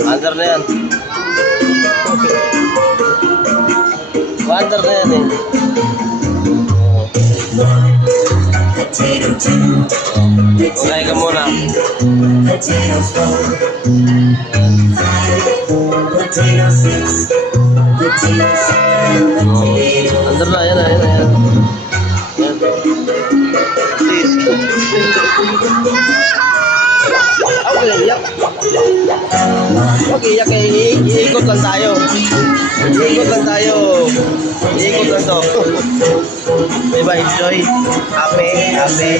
Under na yan. Under na yan eh. Ulay ka muna. Under na, yan na, yan na, yan. Yan. Please. Okay, iyak. Okay, iyak eh. Iikot lang tayo. Iikot lang tayo. Iikot lang to. Diba, enjoy? Happy, happy.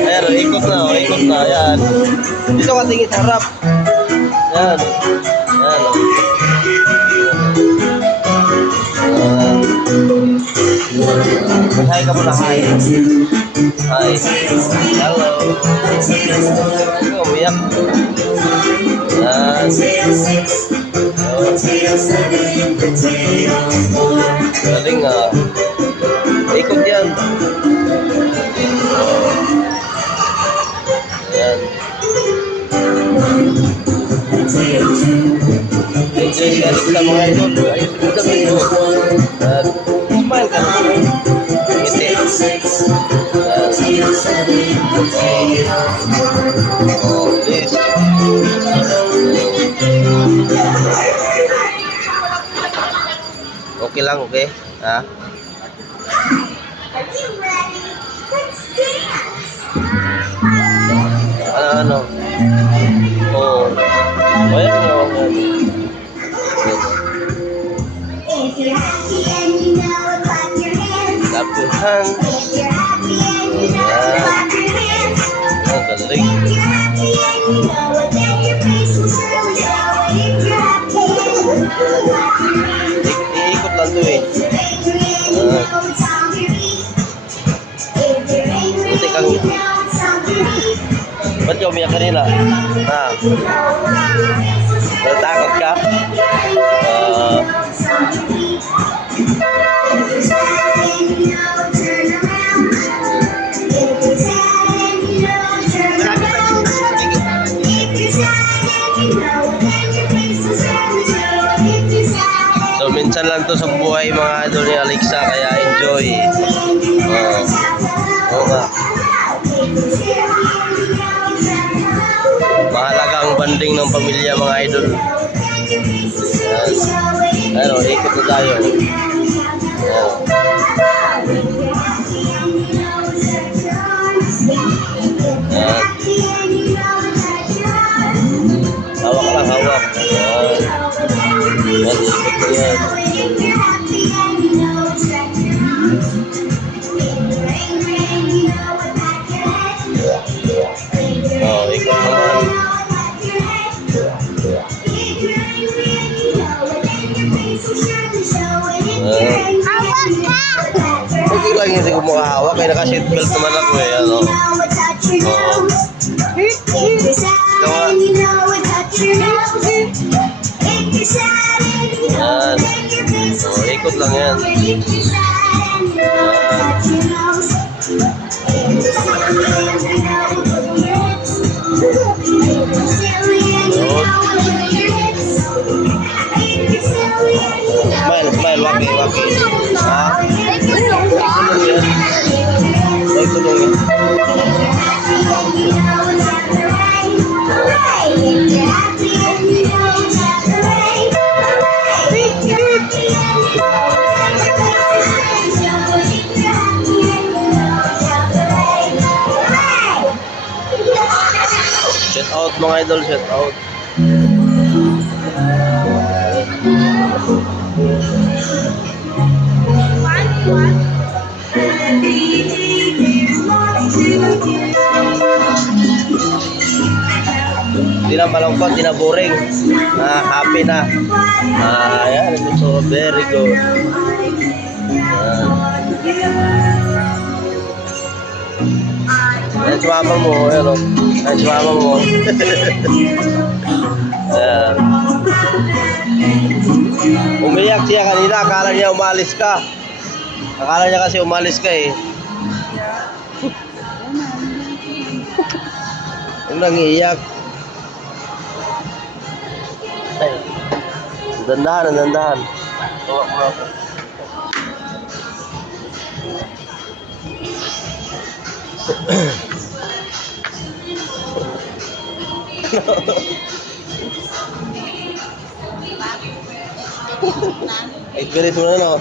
Ayan, ikot na, ikot na. Ayan. Dito ka tingin sa harap. Ayan. Ayan. Hi ka muna, hi. Hi. Hello. Ano, umiyak. Ayan. Galing ah. Ikot yan. Ayan. Enjoy siya sa mga idol. Ayos ko sa video. At smile ka. Ngiti. Oh, please. Okay lang, okay? Ha? Ano? Oh. Ayan mo. Clap your hands. Ayan. Oh, galing. Iikot lang to eh. Buti kang ngiti. Ba't ka umiyak kanina? Ha? Natakot ka? So minsan lang to sa buhay mga idol ni Alexa, kaya enjoy. Oo nga. Mahalaga ang banding ng pamilya mga idol. Ano, ikot na tayo. Hawak lang, hawak. Yan, ikot na yan. Oh, ikot naman. Okay lang yun, hindi ko makahawak. Kaya naka-seatbelt naman ako eh. Ano? Yan. Oh, ikot lang yan. Smile, smile, waki, waki. Ha? Tulong yan. Ay, tulong yan. Shout out mga idol, shout out. Hindi na malungkot, hindi na boring. Happy na. Ayan, so very good. Ayan, sumama mo. Ayan, ayan, sumama mo. Ayan. Umiyak siya kanina, akala niya umalis ka. Akala niya kasi umalis ka eh. Huwag nang iiyak. Dandahan, dandahan. Oo, bro. Experience mo na, no?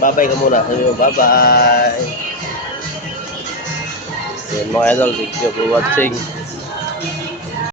Babay ka muna. Sabi mo, bye-bye. Yan mga idol, thank you for watching.